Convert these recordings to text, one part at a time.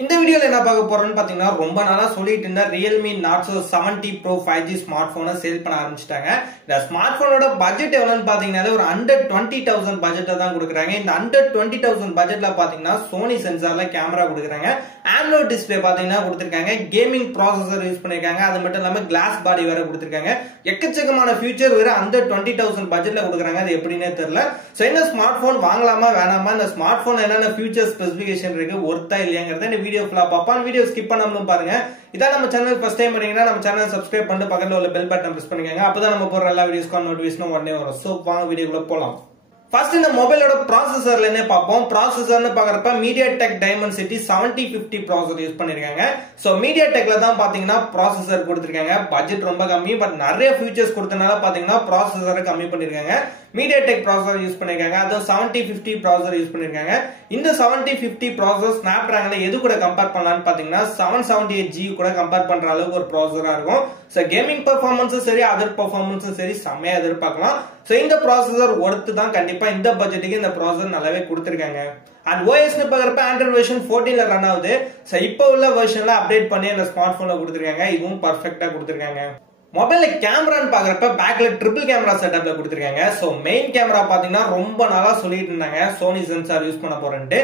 இந்த வீடியோல என்ன பார்க்க போறோம்னு பாத்தீங்கன்னா ரொம்ப நாளா சொல்லிட்டு இருந்த Realme Narzo 70 Pro 5G smart போனை சேல் பண்ண ஆரம்பிச்சிட்டாங்க. இந்த ஸ்மார்ட் போனோட பட்ஜெட் எவ்வளவுன்னு பாத்தீங்கன்னா ஒரு 120,000 பட்ஜெட்ல தான் கொடுக்குறாங்க. இந்த 120,000 பட்ஜெட்ல பாத்தீங்கன்னா Sony சென்சார்ல கேமரா கொடுக்குறாங்க. Android டிஸ்ப்ளே பாத்தீங்கன்னா கொடுத்திருக்காங்க. கேமிங் ப்ராசஸர் யூஸ் பண்ணிருக்காங்க. அது மட்டும் இல்லாம கிளாஸ் பாடி வேற கொடுத்திருக்காங்க. எக்கச்சக்கமான ஃபியூச்சர் வேற 120,000 பட்ஜெட்ல கொடுக்குறாங்க. அது எப்படின்னே தெரியல. சோ இந்த ஸ்மார்ட் போன் வாங்கலாமா வேணாமா, இந்த ஸ்மார்ட் போன் என்னென்ன ஃபியூச்சர் ஸ்பெசிபிகேஷன் இருக்கு, ஒர்த்தா இல்லையாங்கறத இந்த வீடியோ ஃபுல்லா பாப்போம். வீடியோ ஸ்கிப் பண்ணாம பாருங்க. இதான் நம்ம சேனல் ஃபர்ஸ்ட் டைம் வரீங்கன்னா நம்ம சேனல் சப்ஸ்கிரைப் பண்ணிட்டு பக்கத்துல உள்ள பெல் பட்டன் பிரஸ் பண்ணிக்கங்க. அப்பதான் நம்ம போற எல்லா வீடியோஸ்க்கும் நோட்டிஃபிகேஷன் உடனே வரும். சோ வாங்க வீடியோக்குள்ள போலாம். ஃபர்ஸ்ட் இந்த மொபைலோட ப்ராசஸர்ல என்ன பார்ப்போம். ப்ராசஸர்னு பாக்குறப்ப MediaTek Dimensity 7050 ப்ராசஸர் யூஸ் பண்ணிருக்காங்க. சோ MediaTekல தான் பாத்தீங்கன்னா ப்ராசஸர் கொடுத்திருக்காங்க. பட்ஜெட் ரொம்ப கம்மி, பட் நிறைய ஃபீச்சர்ஸ் கொடுத்தனால பாத்தீங்கன்னா ப்ராசஸரை கம்மி பண்ணிருக்காங்க. MediaTek ப்ராசஸர் யூஸ் பண்ணிருக்காங்க. அது 7050 ப்ராசஸர் யூஸ் பண்ணிருக்காங்க. இந்த 7050 ப்ராசஸர் Snapdragonல எது கூட கம்பேர் பண்ணலாம்னு பாத்தீங்கன்னா 778G கூட கம்பேர் பண்ற அளவுக்கு ஒரு ப்ராசஸரா இருக்கும். சோ கேமிங் பெர்ஃபார்மன்ஸும் சரி, அதர் பெர்ஃபார்மன்ஸும் சரி செம்மையா எதிர்பார்க்கலாம். சோ இந்த ப்ராசஸர் ஒர்த் தான். கண்டிப்பா இந்த பட்ஜெட்டுக்கு இந்த ப்ராசஸர் நல்லாவே கொடுத்திருக்காங்க. அண்ட் OS னு பாக்குறப்ப Android வெர்ஷன் 14ல ரன் ஆகுது. சோ இப்போ உள்ள வெர்ஷன்ல அப்டேட் பண்ணி அந்த ஸ்மார்ட் போன்ல கொடுத்திருக்காங்க. இதுவும் பெர்ஃபெக்ட்டா கொடுத்திருக்காங்க. மொபைல்ல கேமரான்னு பாக்குறப்ப பேக்ல ட்ரிபிள் கேமரா செட்டப்ல கொடுத்திருக்காங்க. சோ மெயின் கேமரா பாத்தீங்கன்னா ரொம்ப நாளா சொல்லிட்டு இருந்தாங்க Sony சென்சார் யூஸ் பண்ண போறேன்ட்டு.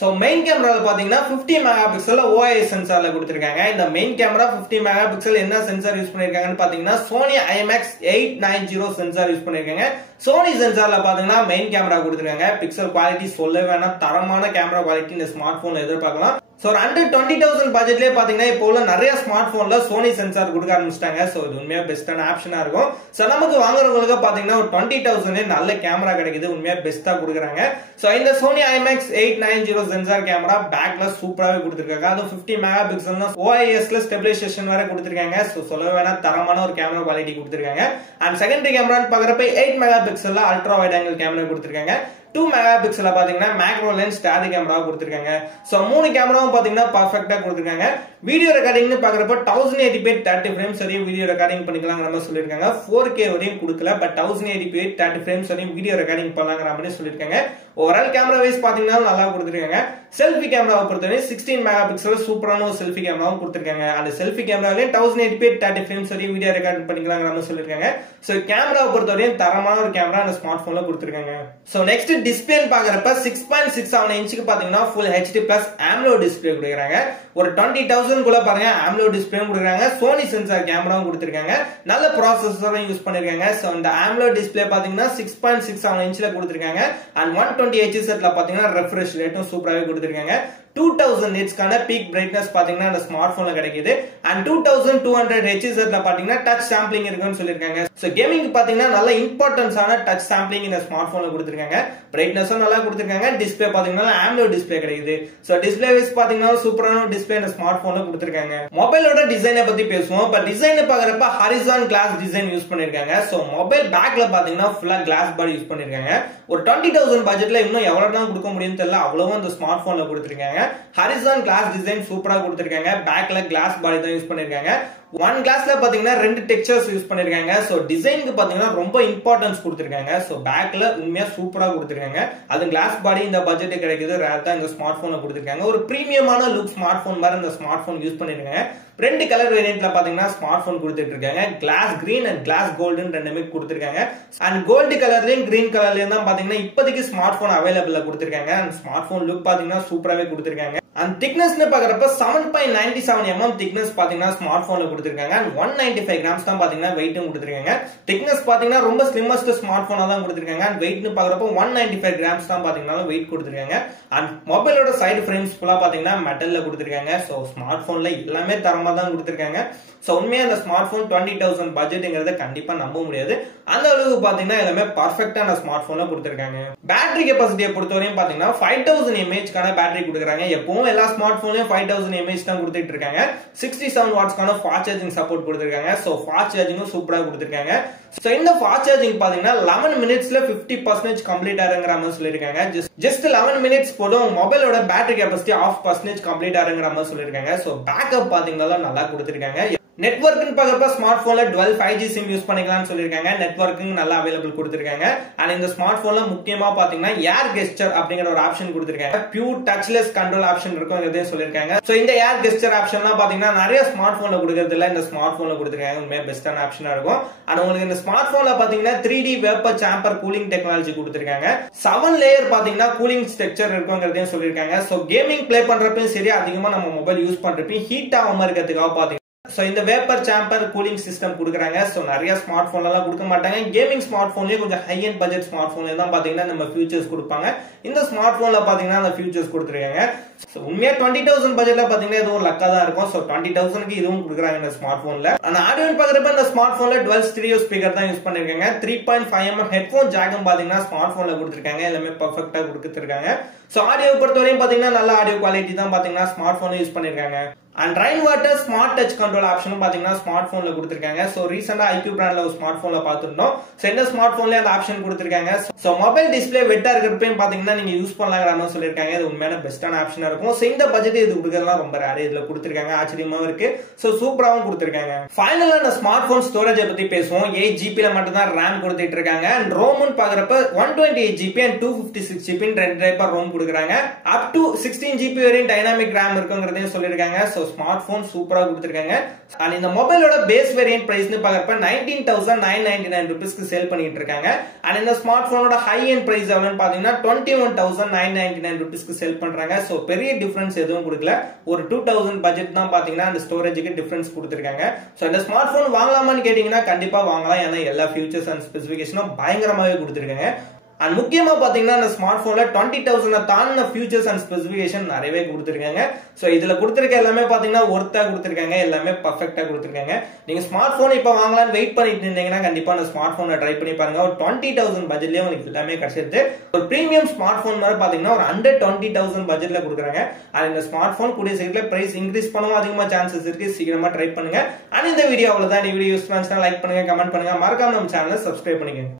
சோ மெயின் கேமரால பாத்தீங்கன்னா 50 மெகா பிக்சல் OIS சென்சார்ல கொடுத்திருக்காங்க. இந்த மெயின் கேமரா 50 மெகா பிக்சல் என்ன சென்சார் யூஸ் பண்ணிருக்காங்கன்னு பாத்தீங்கன்னா Sony IMX890 சென்சார் யூஸ் பண்ணிருக்காங்க. Sony சென்சார்ல பாத்தீங்கன்னா மெயின் கேமரா கொடுத்திருக்காங்க. பிக்சல் குவாலிட்டி சொல்ல வேணாம், தரமான கேமரா குவாலிட்டி இந்த ஸ்மார்ட் போன்ல எதிர்பார்க்கலாம். சோ 120,000 பட்ஜெட்லயே பாத்தீங்கன்னா இப்போ உள்ள நிறைய ஸ்மார்ட் போன்ல Sony சென்சார் கொடுக்க ஆரம்பிச்சிட்டாங்க. சோ இது உண்மையா பெஸ்டான ஆப்ஷனா இருக்கும். சோ நமக்கு வாங்குறவங்களுக்கு பாத்தீங்கன்னா ஒரு 20,000 நல்ல கேமரா கிடைக்குது. உண்மையா பெஸ்டா கொடுக்குறாங்க. சோ இந்த Sony IMX890 சென்சார் கேமரா பேக்ல சூப்பராவே கொடுத்திருக்காங்க. அது 50 மெகா பிக்சல் OISல ஸ்டெபிலைசேஷன் வேற கொடுத்திருக்காங்க. சோ சொல்ல வேணா தரமான ஒரு கேமரா குவாலிட்டி கொடுத்திருக்காங்க. அண்ட் செகண்டரி கேமரான்னு பாக்குறப்ப 8 மெகா பிக்சல்ல அல்ட்ரா வைட் ஆங்கிள் கேமரா கொடுத்திருக்காங்க. 2 மெகா பிக்சல்ல பாத்தீங்கன்னா மேக்ரோ லென்ஸ் ஸ்டாடி கேமரா கொடுத்திருக்காங்க. சோ மூணு கேமராவும் பாத்தீங்கன்னா பெர்ஃபெக்ட்டா கொடுத்திருக்காங்க. வீடியோ ரெக்கார்டிங்னு பாக்குறப்ப 1080p 30 frames வரையும் வீடியோ ரெக்கார்டிங் பண்ணிக்கலாம்ங்கற மாதிரி சொல்லிருக்காங்க. 4K வரையும் கொடுக்கல, பட் 1080p 30 frames வரையும் வீடியோ ரெக்கார்டிங் பண்ணலாம்ங்கற மாதிரி சொல்லிருக்காங்க. ஓவரால் கேமரா வைஸ் பாத்தீங்கன்னா நல்லா கொடுத்திருக்காங்க. செல்ஃபி கேமராவை பொறுத்தவரை 16 மெகா பிக்சல் சூப்பரான ஒரு செல்ஃபி கேமராவும் கொடுத்திருக்காங்க. அந்த செல்ஃபி கேமராவிலே 1080p 30 frames வரையும் வீடியோ ரெக்கார்ட் பண்ணிக்கலாம்ங்கற மாதிரி சொல்லிருக்காங்க. சோ கேமராவை பொறுத்தவரை தரமான ஒரு கேமரா அந்த ஸ்மார்ட் போன்ல கொடுத்திருக்காங்க. சோ நெக்ஸ்ட் டிஸ்ப்ளேன்னு பாக்குறப்ப 6.67 இன்ச்சுக்கு பாத்தீங்கன்னா Full HD Plus AMOLED display கொடுக்குறாங்க. ஒரு 20,000 குள்ள பாருங்க AMOLED டிஸ்ப்ளேவும் கொடுக்குறாங்க. Sony சென்சார் கேமராவும் கொடுத்திருக்காங்க. நல்ல ப்ராசஸரும் யூஸ் பண்ணிருக்காங்க. சோ இந்த AMOLED டிஸ்ப்ளே பாத்தீங்கன்னா 6.67 இன்ச்ல கொடுத்திருக்காங்க. அண்ட் 120Hz ல பாத்தீங்கன்னா ரெஃப்ரெஷ் ரேட்டும் சூப்பராவே கொடுத்திருக்காங்க. 2000 nits கான பீக் பிரைட்னஸ் பாத்தீங்கன்னா அந்த ஸ்மார்ட் போன்ல கிடைக்குது. அண்ட் 2200 Hz ல பாத்தீங்கன்னா டச் சாம்பிளிங் இருக்குன்னு சொல்லிருக்காங்க. சோ கேமிங் பாத்தீங்கன்னா நல்ல இம்பார்ட்டன்ஸான டச் சாம்பிளிங் இந்த ஸ்மார்ட் போன்ல கொடுத்திருக்காங்க. பிரைட்னஸும் நல்லா கொடுத்திருக்காங்க. டிஸ்ப்ளே பாத்தீங்கன்னா AMOLED டிஸ்ப்ளே கிடைக்குது. சோ டிஸ்ப்ளே வைஸ் பாத்தீங்கன்னா சூப்பரான டிஸ்ப்ளே இந்த ஸ்மார்ட் போன்ல கொடுத்திருக்காங்க. மொபைலோட டிசைனை பத்தி பேசுவோம். பட் டிசைன் பாக்குறப்ப ஹாரிசான் கிளாஸ் டிசைன் யூஸ் பண்ணிருக்காங்க. சோ மொபைல் பேக்ல பாத்தீங்கன்னா ஃபுல்லா கிளாஸ் பாடி யூஸ் பண்ணிருக்காங்க. ஒரு 20,000 பட்ஜெட்ல இன்னும் எவ்வளவு தான் கொடுக்க முடியும்னு தெரியல, அவ்வளவும் இந்த ஸ்மார்ட் போன்ல கொடுத்திருக்காங்க. ஹாரிசான் கிளாஸ் டிசைன் சூப்பரா கொடுத்திருக்காங்க. பேக்ல கிளாஸ் பாடி தான் யூஸ் பண்ணிருக்காங்க. ஒன் கிளாஸ்ல பாத்தீங்கன்னா 2 டெக்ஸ்சர்ஸ் யூஸ் பண்ணிருக்காங்க. சோ டிசைனுக்கு பாத்தீங்கன்னா ரொம்ப இம்பார்ட்டன்ஸ் கொடுத்திருக்காங்க. சோ பேக்ல உண்மையா சூப்பரா கொடுத்திருக்காங்க. அது கிளாஸ் பாடி இந்த பட்ஜெட் கிடைக்குது. ரேர் தான் இந்த ஸ்மார்ட் போன்ல கொடுத்திருக்காங்க. ஒரு பிரீமியமான லுக் ஸ்மார்ட் போன் மாதிரி இந்த ஸ்மார்ட் போன் யூஸ் பண்ணிருக்காங்க. ரெண்டு கலர் வேரியன்ட்ல பாத்தீங்கன்னா ஸ்மார்ட் போன் கொடுத்துட்டு இருக்காங்க. Glass green and glass golden ரெண்டுமே கொடுத்திருக்காங்க. அண்ட் கோல்டு கலர்லயும் கிரீன் கலர்லயும் தான் பாத்தீங்கன்னா இப்போதைக்கு ஸ்மார்ட் போன் அவைலபிளா கொடுத்திருக்காங்க. அண்ட் ஸ்மார்ட் போன் லுக் பாத்தீங்கன்னா சூப்பராவே கொடுத்திருக்காங்க. அண்ட் திக்னஸ்னு பாக்குறப்ப 7.97 mm திக்னஸ் பாத்தீங்கன்னா ஸ்மார்ட் போன்ல கொடுத்திருக்காங்க. அண்ட் 195 grams தான் பாத்தீங்கன்னா வெயிட்டும் கொடுத்திருக்காங்க. திக்னஸ் பாத்தீங்கன்னா ரொம்ப ஸ்லிம்மஸ்ட் ஸ்மார்ட் போனா தான் கொடுத்திருக்காங்க. அண்ட் வெயிட்னு பாக்குறப்ப 195 grams தான் பாத்தீங்கன்னா வெயிட் கொடுத்திருக்காங்க. அண்ட் மொபைலோட சைடு ஃப்ரேம்ஸ் ஃபுல்லா பாத்தீங்கன்னா மெட்டல்ல கொடுத்திருக்காங்க. சோ ஸ்மார்ட் போன்ல எல்லாமே தரமா தான் கொடுத்திருக்காங்க. சோ உண்மையா இந்த ஸ்மார்ட் போன் 20,000 பட்ஜெட்ங்கிறத கண்டிப்பா நம்ப முடியாது. அந்த அளவுக்கு பாத்தீங்கன்னா எல்லாமே பர்ஃபெக்ட்டான ஸ்மார்ட் போன்ல கொடுத்திருக்காங்க. பேட்டரி கெபாசிட்டியை பொறுத்தவரையும் பாத்தீங்கன்னா 5000 mAh பேட்டரி கொடுக்குறாங்க. எப்பவும் எல்லா ஸ்மார்ட் போன்லயும் 5000 mAh தான் கொடுத்துட்டு இருக்காங்க. 67 watts ஃபாஸ்ட் சார்ஜிங் சப்போர்ட் கொடுத்திருக்காங்க. சோ ஃபாஸ்ட் சார்ஜிங்கும் சூப்பரா கொடுத்திருக்காங்க. சோ இந்த ஃபாஸ்ட் சார்ஜிங் பாத்தீங்கன்னா 11 minutesல 50% கம்ப்ளீட் ஆகுங்கிற மாதிரி சொல்லிருக்காங்க. ஜஸ்ட் 11 minutes போதும் மொபைலோட பேட்டரி கெபாசிட்டி 0.5% கம்ப்ளீட் ஆகுங்கிற மாதிரி சொல்லிருக்காங்க. சோ பேக்கப் பாத்தீங்கன்னா நல்லா கொடுத்திருக்காங்க. நெட்வொர்க்னு பார்க்கறப்ப ஸ்மார்ட் போன்ல 12 5G சிம் யூஸ் பண்ணிக்கலாம்னு சொல்லிருக்காங்க. நெட்வொர்க்கிங் நல்லா அவைலபிள் கொடுத்திருக்காங்க. அண்ட் இந்த ஸ்மார்ட் போன்ல முக்கியமா பாத்தீங்கன்னா ஏர் கெஸ்டர் அப்படிங்கிற ஒரு ஆப்ஷன் கொடுத்திருக்காங்க. பியூர் டச்லெஸ் கண்ட்ரோல் ஆப்ஷன் இருக்கும்ங்கறதே சொல்லிருக்காங்க. சோ இந்த ஏர் கெஸ்டர் ஆப்ஷன்லாம் பாத்தீங்கன்னா நிறைய ஸ்மார்ட் போன்ல கொடுக்கறது இல்ல, இந்த ஸ்மார்ட் போன்ல கொடுத்திருக்காங்க. உண்மையா பெஸ்டான ஆப்ஷனா இருக்கும். அண்ட் உங்களுக்கு இந்த ஸ்மார்ட் போன்ல பாத்தீங்கன்னா 3D vapour chamber cooling technology கொடுத்திருக்காங்க. 7 லேயர் பாத்தீங்கன்னா கூலிங் ஸ்ட்ரக்சர் இருக்கும்ங்கறதையும் சொல்லிருக்காங்க. சோ கேமிங் ப்ளே பண்றப்பயும் சரி, அதிகமா நம்ம மொபைல் யூஸ் பண்றப்பயும் ஹீட் ஆகாம இருக்கிறதுக்காக பாத்தீங்கன்னா சோ இந்த வேப்பர் சேம்பர் கூலிங் சிஸ்டம் கொடுக்குறாங்க. சோ நிறைய ஸ்மார்ட் போன்ல எல்லாம் கொடுக்க மாட்டாங்க. கேமிங் ஸ்மார்ட் போன்லயே கொஞ்சம் ஹை எண்ட் பட்ஜெட் ஸ்மார்ட் போன்ல தான் பாத்தீங்கன்னா நம்ம ஃபியூச்சர்ஸ் கொடுப்பாங்க. இந்த ஸ்மார்ட் போன்ல பாத்தீங்கன்னா அந்த ஃபியூச்சர்ஸ் கொடுத்துருக்காங்க. உண்மையா 20,000 பட்ஜெட்ல பாத்தீங்கன்னா இதுவும் லக்கா தான் இருக்கும். சோ 20,000க்கு இதுவும் கொடுக்குறாங்க இந்த ஸ்மார்ட் போன்ல. ஆனா ஆடியோ பாக்குறப்ப இந்த ஸ்மார்ட் போன்ல 12 ஸ்டீரியோ ஸ்பீக்கர் தான் யூஸ் பண்ணிருக்காங்க. 3.5mm ஹெட்போன் ஜாக்கும் பாத்தீங்கன்னா ஸ்மார்ட் போன்ல கொடுத்திருக்காங்க. எல்லாமே பெர்ஃபெக்ட்டா கொடுத்துருக்காங்க. சோ ஆடியோ பொறுத்தவரையும் பாத்தீங்கன்னா நல்ல ஆடியோ குவாலிட்டி தான் பாத்தீங்கன்னா ஸ்மார்ட் போன்ல யூஸ் பண்ணிருக்காங்க. And rain water smart touch control ஆப்ஷனும் பாத்தீங்கன்னா ஸ்மார்ட் போன்ல கொடுத்திருக்காங்க. சோ ரீசெண்டா IQ பிராண்ட்ல ஒரு ஸ்மார்ட் போன்ல பாத்துட்டோம். சோ இந்த ஸ்மார்ட் போன்ல அந்த ஆப்ஷன் கொடுத்திருக்காங்க. சோ மொபைல் டிஸ்ப்ளே வெட்டா இருக்கிறப்பையும் பாத்தீங்கன்னா நீங்க யூஸ் பண்ணலாம்ங்கற சொல்லிருக்காங்க. இது உண்மையான பெஸ்டான ஆப்ஷனா இருக்கும். சோ இந்த பட்ஜெட் இது கொடுக்கறதுலாம் ரொம்ப ரேர். இதுல கொடுத்திருக்காங்க, ஆச்சரியமாவும் இருக்கு. சோ சூப்பராவும் கொடுத்திருக்காங்க. ஃபைனலா அந்த ஸ்மார்ட் போன் ஸ்டோரேஜ் பத்தி பேசுவோம். 8GB ல மட்டும் தான் RAM கொடுத்துட்டு இருக்காங்க. அண்ட் ரோம்னு பாக்குறப்ப 128GB and 256GB ரெண்டு டைப்பா ரோம் கொடுக்குறாங்க. அப் டு 16GB வரையும் டைனாமிக் RAM இருக்குங்கிறதையும் சொல்லிருக்காங்க. சோ ஸ்மார்ட் போன் சூப்பரா கொடுத்திருக்காங்க. அண்ட் இந்த மொபைலோட பேஸ் வேரியன்ட் பிரைஸ்னு பாக்குறப்ப 19,999 ரூபீஸ்க்கு சேல் பண்ணிட்டு இருக்காங்க. அண்ட் இந்த ஸ்மார்ட் போனோட ஹை எண்ட் பிரைஸ் எவ்வளவுன்னு பாத்தீங்கன்னா 21,999 ரூபீஸ்க்கு சேல் பண்றாங்க. சோ பெரிய டிஃபரன்ஸ் எதுவும் கொடுக்கல. ஒரு 2,000 பட்ஜெட் தான் பாத்தீங்கன்னா அந்த ஸ்டோரேஜுக்கு டிஃபரன்ஸ் கொடுத்திருக்காங்க. சோ இந்த ஸ்மார்ட் போன் வாங்கலாமான்னு கேட்டீங்கன்னா கண்டிப்பா வாங்கலாம். ஏன்னா எல்லா ஃபியூச்சர்ஸ் அண்ட் ஸ்பெசிபிகேஷனும் பயங்கரமாவே கொடுத்திருக்காங்க. அண்ட் முக்கியமா பாத்தீங்கன்னா அந்த ஸ்மார்ட் போன்ல 20,000 தாண்டின ஃபியூச்சர்ஸ் அண்ட் ஸ்பெசிபிகேஷன் நிறையவே கொடுத்திருக்காங்க. சோ இதுல கொடுத்திருக்க எல்லாமே பாத்தீங்கன்னா ஒர்த்தா கொடுத்திருக்காங்க. எல்லாமே பெர்ஃபெக்ட்டா கொடுத்திருக்காங்க. நீங்க ஸ்மார்ட் போன் இப்ப வாங்கலாம்னு வெயிட் பண்ணிட்டு இருந்தீங்கன்னா கண்டிப்பா அந்த ஸ்மார்ட் போனை ட்ரை பண்ணி பாருங்க. ஒரு 20,000 பட்ஜெட்லயே உங்களுக்கு எல்லாமே கிடைச்சிருது. ஒரு பிரீமியம் ஸ்மார்ட் போன் மாதிரி பாத்தீங்கன்னா ஒரு 120,000 பட்ஜெட்ல கொடுக்குறாங்க. அண்ட் இந்த ஸ்மார்ட் போன் கூடிய சீக்கிரத்துல பிரைஸ் இன்க்ரீஸ் பண்ணவும் அதிகமா சான்சஸ் இருக்கு. சீக்கிரமா ட்ரை பண்ணுங்க. அண்ட் இந்த வீடியோ அவ்வளவுதான். இந்த வீடியோ யூஸ்ஃபுல்லா இருந்துச்சுன்னா லைக் பண்ணுங்க, கமெண்ட் பண்ணுங்க, மறக்காம நம்ம சேனலை சப்ஸ்கிரைப் பண்ணுங்க.